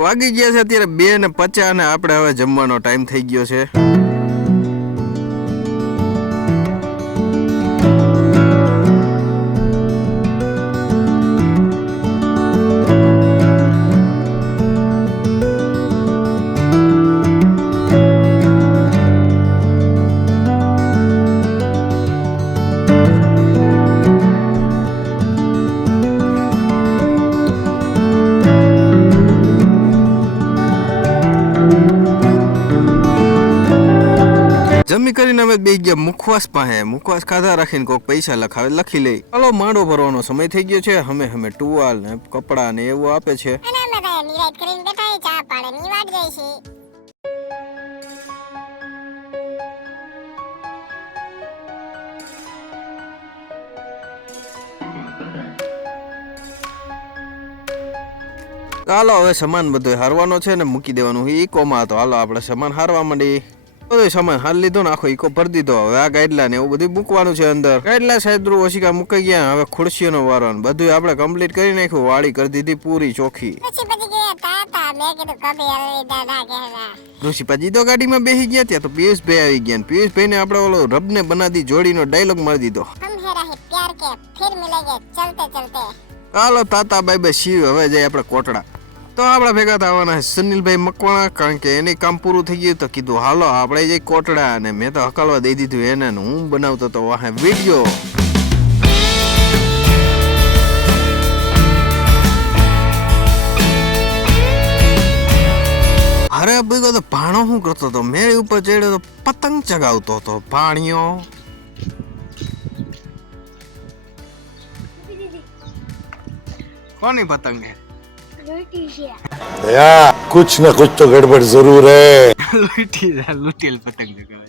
વાગી ગયા છે અત્યારે 2:50 અને આપણે હવે જમવાનો ટાઈમ થઈ ગયો છે. જમી કરીને અમે બે ગયા મુખવાસ પાસે. મુખવાસ ખાધા રાખીને કોઈક પૈસા લખાવે લખી લઈ. હાલો માંડો ભરવાનો સમય થઈ ગયો છે. અમે ટુવાલ ને કપડા ને એવું આપે છે. હાલો હવે સામાન બધો હારવાનો છે ને મૂકી દેવાનું. ઈકોમાં તો હાલો આપણે સામાન હારવા માંડી. બધો સામાન હાલ લીધો ને આખો ઈકો ભરી દીધો. હવે આ ગાઈડલા ને એવું બધું મૂકવાનું છે અંદર. ગાઈડલા સાયદ્રુ ઓશિકા મુકાઈ ગયા. હવે ખુરશીઓનો વારો બધું આપણે કમ્પ્લીટ કરી નાખ્યું. વાળી કરી દીધી પૂરી ચોખ્ખી. ઋષિપાજી તો ગાડીમાં બેસી ગયા. ત્યાં તો પિયુષભાઈ આવી ગયા. પિયુષભાઈ ને આપણે ઓલો રબને બનાદી જોડીનો ડાયલોગ મારી દીધો. હાલો તાતા બાઈ બાઈ શિવ. હવે જાય આપણે કોટડા. તો આપણા ભેગા થવાના સુનિલભાઈ મકવાણા, કારણ કે એને કામ પૂરું થઈ ગયું. તો કીધું હાલો આપણે જઈ કોટડા. અને મેં તો હકાલવા દઈ દીધું એને. હું બનાવતો તો વાહે વિડીયો. અરે ભેગો તો ભાણો શું કરતો હતો? મેળી ઉપર ચડ્યો તો પતંગ ચગાવતો હતો ભાણિયો. કોની પતંગ હે? कुछ न कुछ तो गड़बड़ जरूर है. લૂટેલ પતંગ ચગાવે.